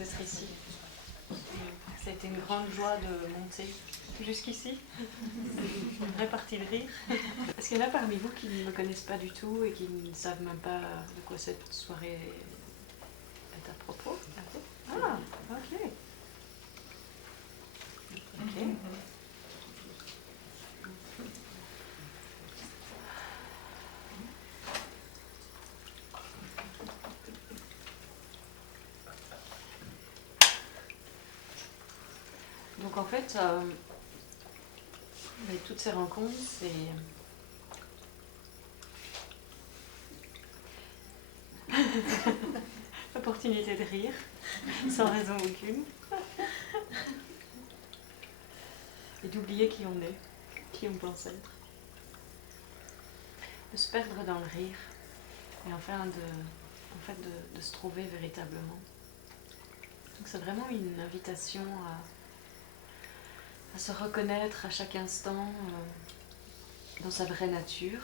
d'être ici. Ça a été une grande joie de monter jusqu'ici. Une vraie partie de rire. Est-ce qu'il y en a parmi vous qui ne me connaissent pas du tout et qui ne savent même pas de quoi cette soirée est à propos? Ah, ok. Ok. Donc en fait, avec toutes ces rencontres, c'est l'opportunité de rire, sans raison aucune, et d'oublier qui on est, qui on pense être, de se perdre dans le rire, et enfin de se trouver véritablement. Donc c'est vraiment une invitation à se reconnaître à chaque instant dans sa vraie nature,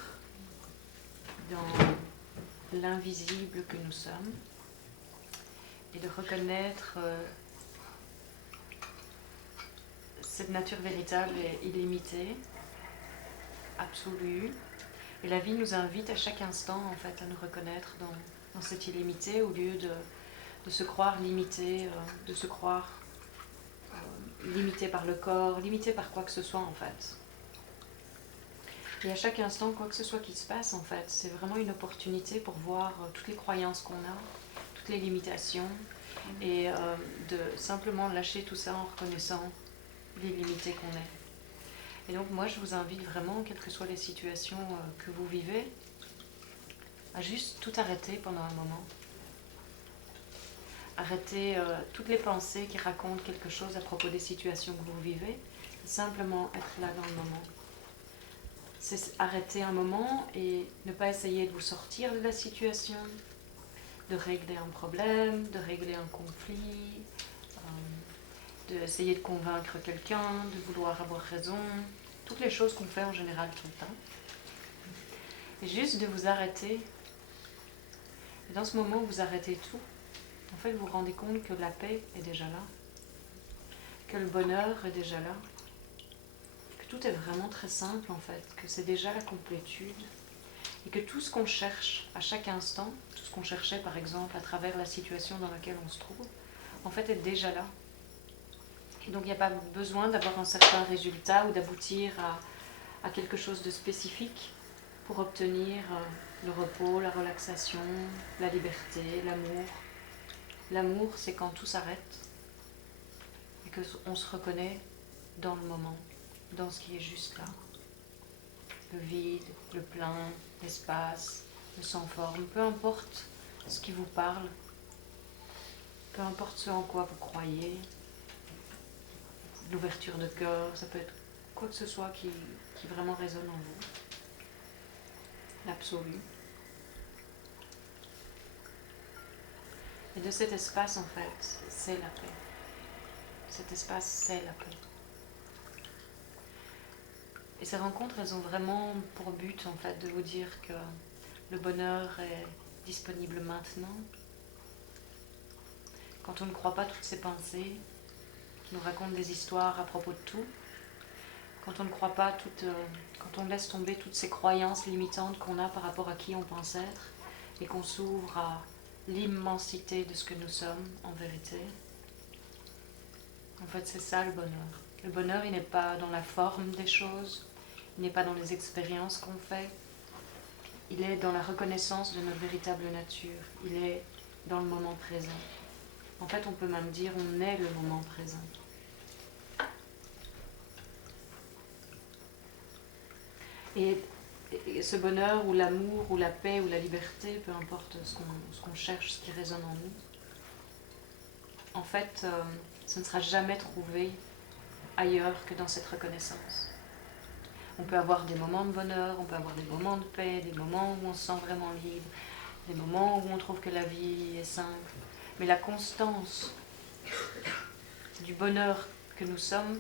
dans l'invisible que nous sommes, et de reconnaître cette nature véritable et illimitée, absolue. Et la vie nous invite à chaque instant en fait, à nous reconnaître dans cette illimité au lieu de se croire limité, de se croire limité par le corps, limité par quoi que ce soit en fait. Et à chaque instant, quoi que ce soit qui se passe en fait, c'est vraiment une opportunité pour voir toutes les croyances qu'on a, toutes les limitations, et de simplement lâcher tout ça en reconnaissant l'illimité qu'on est. Et donc moi je vous invite vraiment, quelles que soient les situations que vous vivez, à juste tout arrêter pendant un moment. Arrêter toutes les pensées qui racontent quelque chose à propos des situations que vous vivez, et simplement être là dans le moment. C'est arrêter un moment et ne pas essayer de vous sortir de la situation, de régler un problème, de régler un conflit, d'essayer de convaincre quelqu'un, de vouloir avoir raison, toutes les choses qu'on fait en général tout le temps. Et juste de vous arrêter. Et dans ce moment où vous arrêtez tout, en fait vous vous rendez compte que la paix est déjà là, que le bonheur est déjà là, que tout est vraiment très simple en fait, que c'est déjà la complétude, et que tout ce qu'on cherche à chaque instant, tout ce qu'on cherchait par exemple à travers la situation dans laquelle on se trouve, en fait est déjà là. Et donc il n'y a pas besoin d'avoir un certain résultat ou d'aboutir à quelque chose de spécifique pour obtenir le repos, la relaxation, la liberté, l'amour. L'amour, c'est quand tout s'arrête et qu'on se reconnaît dans le moment, dans ce qui est juste là. Le vide, le plein, l'espace, le sans forme, peu importe ce qui vous parle, peu importe ce en quoi vous croyez, l'ouverture de cœur, ça peut être quoi que ce soit qui vraiment résonne en vous. L'absolu. Et de cet espace, en fait, c'est la paix. Cet espace, c'est la paix. Et ces rencontres, elles ont vraiment pour but, en fait, de vous dire que le bonheur est disponible maintenant. Quand on ne croit pas toutes ces pensées, qui nous racontent des histoires à propos de tout, quand on ne croit pas quand on laisse tomber toutes ces croyances limitantes qu'on a par rapport à qui on pense être, et qu'on s'ouvre à l'immensité de ce que nous sommes en vérité, en fait c'est ça le bonheur. Le bonheur, il n'est pas dans la forme des choses, il n'est pas dans les expériences qu'on fait, il est dans la reconnaissance de notre véritable nature, il est dans le moment présent. En fait, on peut même dire on est le moment présent. Et ce bonheur, ou l'amour, ou la paix, ou la liberté, peu importe ce qu'on cherche, ce qui résonne en nous, en fait, ce ne sera jamais trouvé ailleurs que dans cette reconnaissance. On peut avoir des moments de bonheur, on peut avoir des moments de paix, des moments où on se sent vraiment libre, des moments où on trouve que la vie est simple. Mais la constance du bonheur que nous sommes,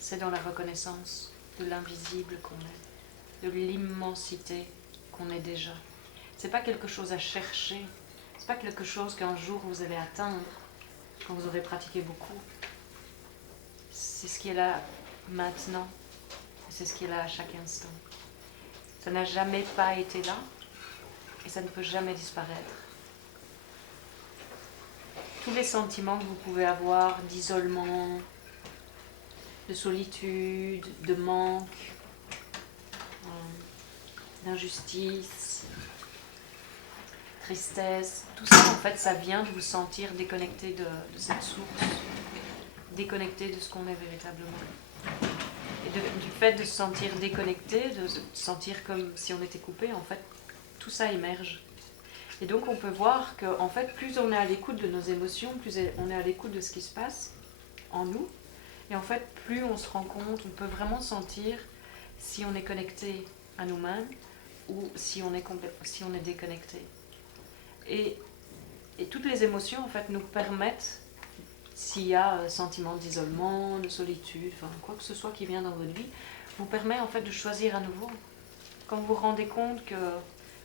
c'est dans la reconnaissance de l'invisible qu'on est, de l'immensité qu'on est déjà. C'est pas quelque chose à chercher, C'est pas quelque chose qu'un jour vous allez atteindre quand vous aurez pratiqué beaucoup. C'est ce qui est là maintenant. C'est ce qui est là à chaque instant. Ça n'a jamais pas été là et ça ne peut jamais disparaître. Tous les sentiments que vous pouvez avoir d'isolement, de solitude, de manque, d'injustice, tristesse, tout ça en fait ça vient de vous sentir déconnecté de cette source, déconnecté de ce qu'on est véritablement. Et du fait de se sentir déconnecté, de se sentir comme si on était coupé, en fait tout ça émerge. Et donc on peut voir que en fait, plus on est à l'écoute de nos émotions, plus on est à l'écoute de ce qui se passe en nous. Et en fait, plus on se rend compte, on peut vraiment sentir si on est connecté à nous-mêmes ou si on est déconnecté. Et toutes les émotions en fait nous permettent, s'il y a un sentiment d'isolement, de solitude, enfin, quoi que ce soit qui vient dans votre vie, vous permet en fait de choisir à nouveau. Quand vous vous rendez compte que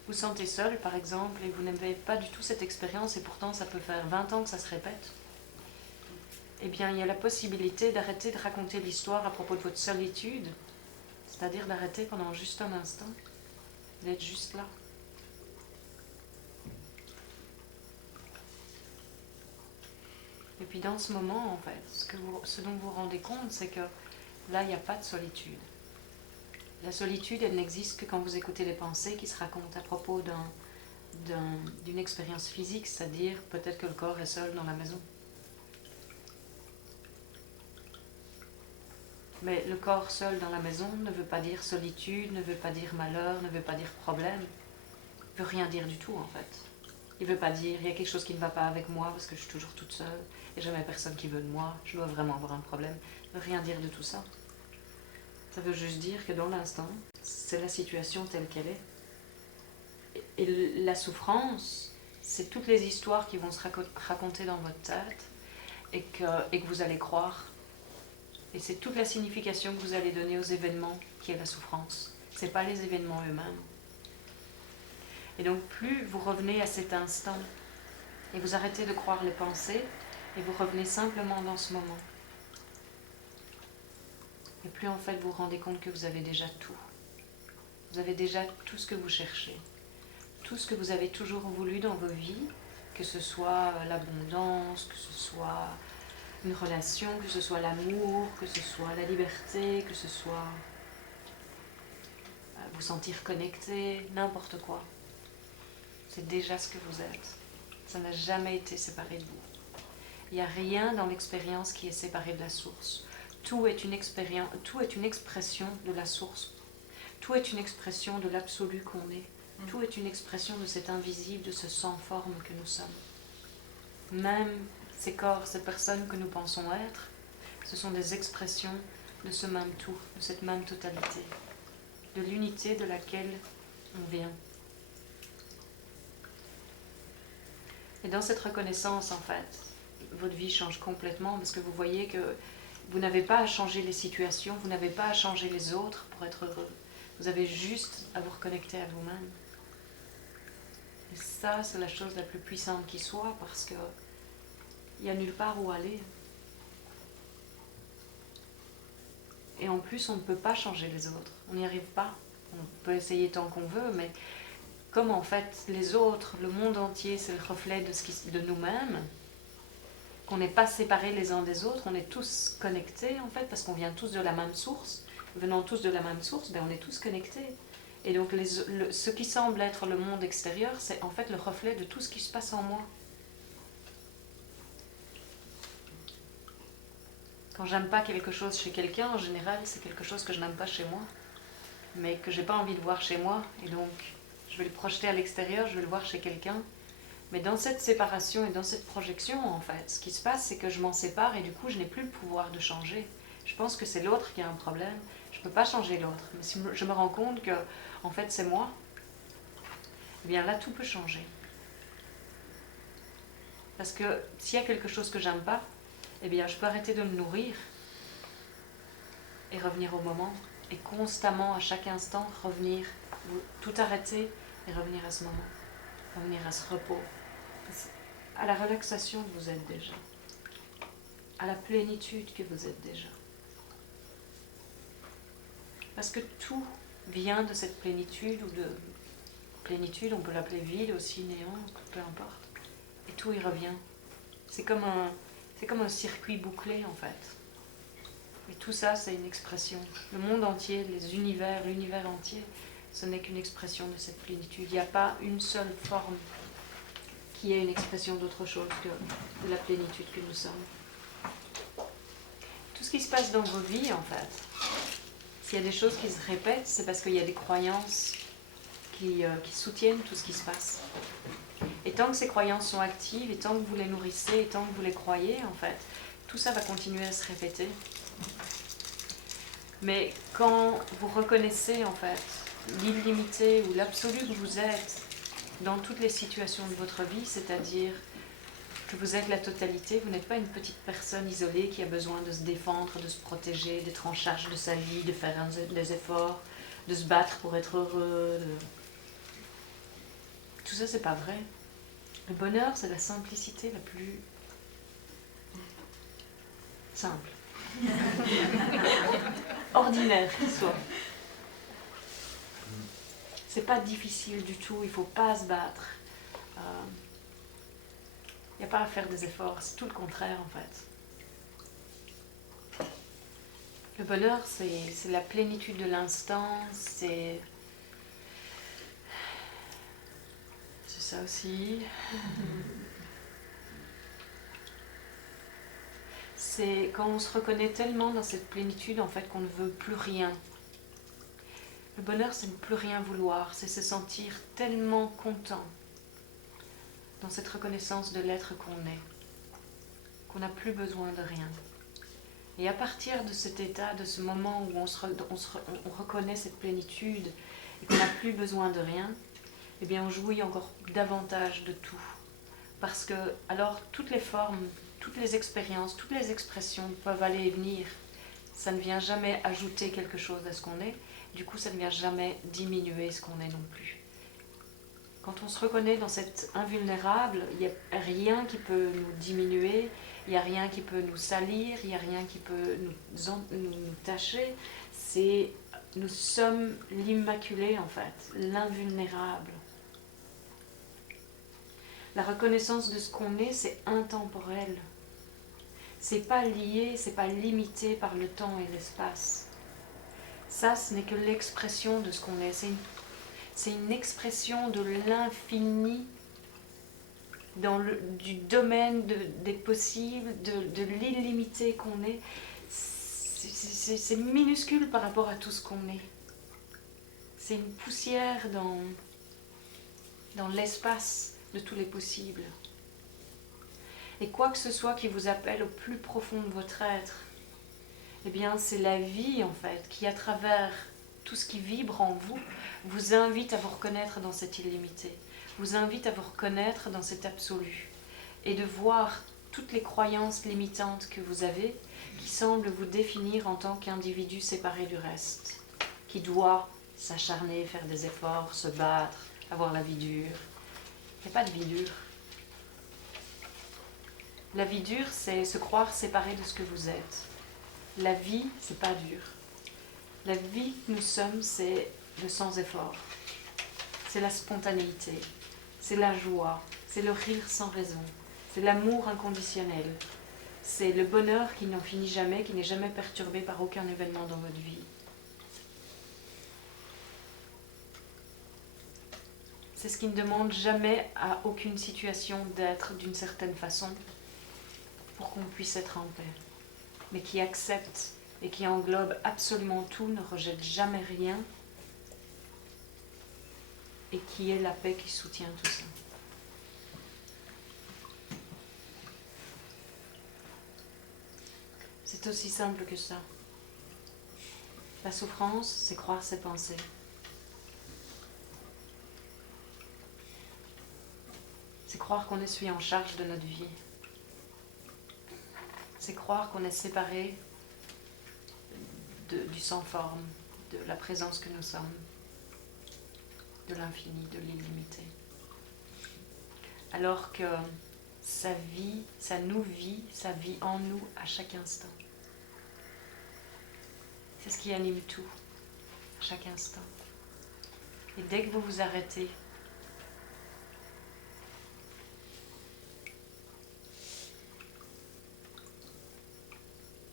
vous sentez seul, par exemple, et vous n'avez pas du tout cette expérience, et pourtant ça peut faire 20 ans que ça se répète, eh bien il y a la possibilité d'arrêter de raconter l'histoire à propos de votre solitude, c'est-à-dire d'arrêter pendant juste un instant, d'être juste là. Et puis dans ce moment, en fait, ce dont vous vous rendez compte, c'est que là, il n'y a pas de solitude. La solitude, elle n'existe que quand vous écoutez les pensées qui se racontent à propos d'une expérience physique, c'est-à-dire peut-être que le corps est seul dans la maison. Mais le corps seul dans la maison ne veut pas dire solitude, ne veut pas dire malheur, ne veut pas dire problème. Il ne veut rien dire du tout, en fait. Il ne veut pas dire, il y a quelque chose qui ne va pas avec moi parce que je suis toujours toute seule, et jamais personne qui veut de moi, je dois vraiment avoir un problème. Il ne veut rien dire de tout ça. Ça veut juste dire que dans l'instant, c'est la situation telle qu'elle est. Et la souffrance, c'est toutes les histoires qui vont se raconter dans votre tête et que vous allez croire. Et c'est toute la signification que vous allez donner aux événements qui est la souffrance. Ce n'est pas les événements eux-mêmes. Et donc plus vous revenez à cet instant et vous arrêtez de croire les pensées et vous revenez simplement dans ce moment. Et plus en fait vous vous rendez compte que vous avez déjà tout. Vous avez déjà tout ce que vous cherchez. Tout ce que vous avez toujours voulu dans vos vies, que ce soit l'abondance, que ce soit une relation, que ce soit l'amour, que ce soit la liberté, que ce soit vous sentir connecté, n'importe quoi. C'est déjà ce que vous êtes. Ça n'a jamais été séparé de vous. Il n'y a rien dans l'expérience qui est séparé de la source. Tout est une expérience, tout est une expression de la source. Tout est une expression de l'absolu qu'on est. Tout est une expression de cet invisible, de ce sans forme que nous sommes. Même ces corps, ces personnes que nous pensons être, ce sont des expressions de ce même tout, de cette même totalité, de l'unité de laquelle on vient. Et dans cette reconnaissance, en fait, votre vie change complètement parce que vous voyez que vous n'avez pas à changer les situations, vous n'avez pas à changer les autres pour être heureux. Vous avez juste à vous reconnecter à vous-même. Et ça, c'est la chose la plus puissante qui soit parce que il n'y a nulle part où aller. Et en plus, on ne peut pas changer les autres. On n'y arrive pas. On peut essayer tant qu'on veut, mais comme en fait les autres, le monde entier, c'est le reflet de nous-mêmes, qu'on n'est pas séparés les uns des autres, on est tous connectés en fait, parce qu'on vient tous de la même source. Venant tous de la même source, ben on est tous connectés. Et donc ce qui semble être le monde extérieur, c'est en fait le reflet de tout ce qui se passe en moi. Quand j'aime pas quelque chose chez quelqu'un, en général, c'est quelque chose que je n'aime pas chez moi, mais que j'ai pas envie de voir chez moi, et donc je vais le projeter à l'extérieur, je vais le voir chez quelqu'un. Mais dans cette séparation et dans cette projection, en fait, ce qui se passe, c'est que je m'en sépare et du coup, je n'ai plus le pouvoir de changer. Je pense que c'est l'autre qui a un problème. Je ne peux pas changer l'autre. Mais si je me rends compte que, en fait, c'est moi, eh bien là, tout peut changer. Parce que s'il y a quelque chose que j'aime pas, eh bien, je peux arrêter de me nourrir et revenir au moment. Et constamment, à chaque instant, revenir, tout arrêter et revenir à ce moment. Revenir à ce repos. à la relaxation que vous êtes déjà, à la plénitude que vous êtes déjà. Parce que tout vient de cette plénitude, ou de plénitude, on peut l'appeler vide aussi, néant, peu importe. Et tout y revient. C'est comme un circuit bouclé en fait. Et tout ça, c'est une expression. Le monde entier, les univers, l'univers entier, ce n'est qu'une expression de cette plénitude. Il n'y a pas une seule forme qui est une expression d'autre chose que de la plénitude que nous sommes. Tout ce qui se passe dans vos vies, en fait, s'il y a des choses qui se répètent, c'est parce qu'il y a des croyances qui soutiennent tout ce qui se passe. Et tant que ces croyances sont actives, et tant que vous les nourrissez, et tant que vous les croyez, en fait, tout ça va continuer à se répéter. Mais quand vous reconnaissez, en fait, l'illimité ou l'absolu que vous êtes dans toutes les situations de votre vie, c'est-à-dire que vous êtes la totalité, vous n'êtes pas une petite personne isolée qui a besoin de se défendre, de se protéger, d'être en charge de sa vie, de faire des efforts, de se battre pour être heureux. Tout ça, c'est pas vrai. Le bonheur, c'est la simplicité la plus simple. Ordinaire qu'il soit. C'est pas difficile du tout, il faut pas se battre. Il n'y a pas à faire des efforts, c'est tout le contraire en fait. Le bonheur, c'est la plénitude de l'instant, c'est ça aussi. C'est quand on se reconnaît tellement dans cette plénitude en fait qu'on ne veut plus rien. Le bonheur, c'est ne plus rien vouloir, c'est se sentir tellement content dans cette reconnaissance de l'être qu'on est, qu'on n'a plus besoin de rien. Et à partir de cet état, de ce moment où on reconnaît cette plénitude et qu'on n'a plus besoin de rien, eh bien on jouit encore davantage de tout. Parce que alors toutes les formes, toutes les expériences, toutes les expressions peuvent aller et venir. Ça ne vient jamais ajouter quelque chose à ce qu'on est, du coup ça ne vient jamais diminuer ce qu'on est non plus. Quand on se reconnaît dans cet invulnérable, il n'y a rien qui peut nous diminuer, il n'y a rien qui peut nous salir, il n'y a rien qui peut nous tacher. Nous sommes l'immaculé en fait, l'invulnérable. La reconnaissance de ce qu'on est, c'est intemporel. C'est pas lié, c'est pas limité par le temps et l'espace. Ça, ce n'est que l'expression de ce qu'on est. C'est une expression de l'infini du domaine des possibles, de l'illimité qu'on est. C'est minuscule par rapport à tout ce qu'on est. C'est une poussière dans l'espace de tous les possibles. Et quoi que ce soit qui vous appelle au plus profond de votre être, eh bien c'est la vie en fait qui, à travers tout ce qui vibre en vous, vous invite à vous reconnaître dans cette illimité, vous invite à vous reconnaître dans cet absolu et de voir toutes les croyances limitantes que vous avez qui semblent vous définir en tant qu'individu séparé du reste, qui doit s'acharner, faire des efforts, se battre, avoir la vie dure. Il n'y a pas de vie dure. La vie dure, c'est se croire séparé de ce que vous êtes. La vie, c'est pas dur. La vie que nous sommes, c'est le sans effort. C'est la spontanéité. C'est la joie. C'est le rire sans raison. C'est l'amour inconditionnel. C'est le bonheur qui n'en finit jamais, qui n'est jamais perturbé par aucun événement dans votre vie. C'est ce qui ne demande jamais à aucune situation d'être d'une certaine façon pour qu'on puisse être en paix, mais qui accepte et qui englobe absolument tout, ne rejette jamais rien, et qui est la paix qui soutient tout ça. C'est aussi simple que ça. La souffrance, c'est croire ses pensées. C'est croire qu'on est celui en charge de notre vie. C'est croire qu'on est séparé du sans-forme, de la présence que nous sommes, de l'infini, de l'illimité. alors que ça vit, ça nous vit, ça vit en nous à chaque instant. C'est ce qui anime tout, à chaque instant. Et dès que vous vous arrêtez,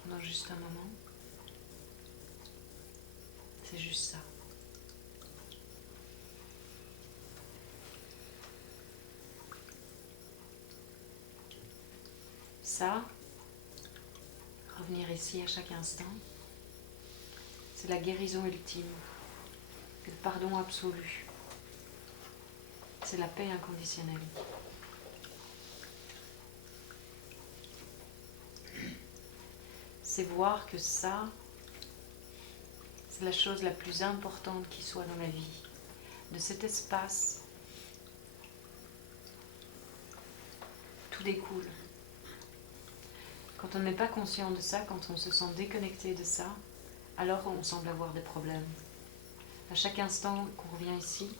pendant juste un moment, c'est juste ça. Ça, revenir ici à chaque instant, c'est la guérison ultime, le pardon absolu, c'est la paix inconditionnelle. C'est voir que ça, c'est la chose la plus importante qui soit dans la vie. De cet espace, tout découle. Quand on n'est pas conscient de ça, quand on se sent déconnecté de ça, alors on semble avoir des problèmes. À chaque instant qu'on revient ici,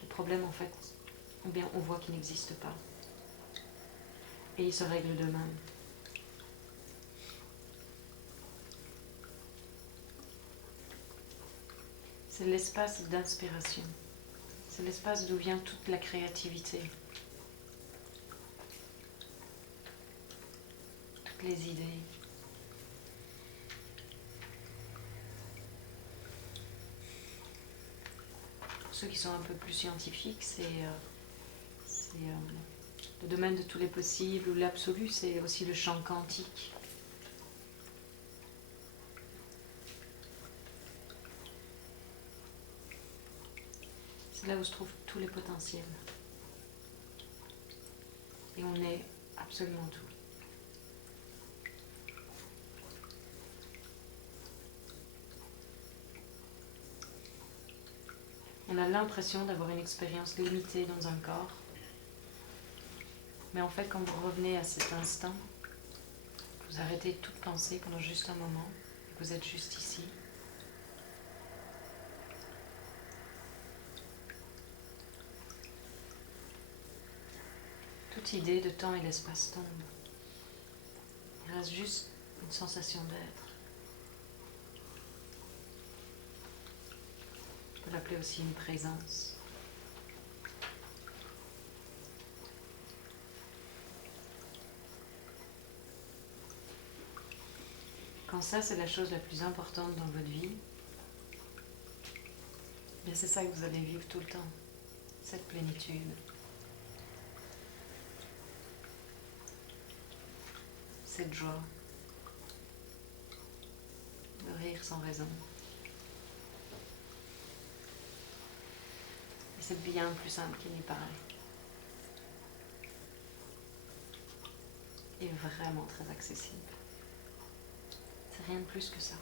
les problèmes en fait, ou bien on voit qu'ils n'existent pas. Et ils se règlent d'eux-mêmes. C'est l'espace d'inspiration. C'est l'espace d'où vient toute la créativité. Toutes les idées. Pour ceux qui sont un peu plus scientifiques, c'est le domaine de tous les possibles, ou l'absolu, c'est aussi le champ quantique. C'est là où se trouvent tous les potentiels. Et on est absolument tout. On a l'impression d'avoir une expérience limitée dans un corps. Mais en fait, quand vous revenez à cet instant, vous arrêtez toute pensée pendant juste un moment, vous êtes juste ici. Toute idée de temps et l'espace tombe. Il reste juste une sensation d'être. On peut l'appeler aussi une présence. Quand ça, c'est la chose la plus importante dans votre vie, bien c'est ça que vous allez vivre tout le temps, cette plénitude. Cette joie de rire sans raison. Et c'est bien plus simple qu'il n'y paraît. Et vraiment très accessible. C'est rien de plus que ça.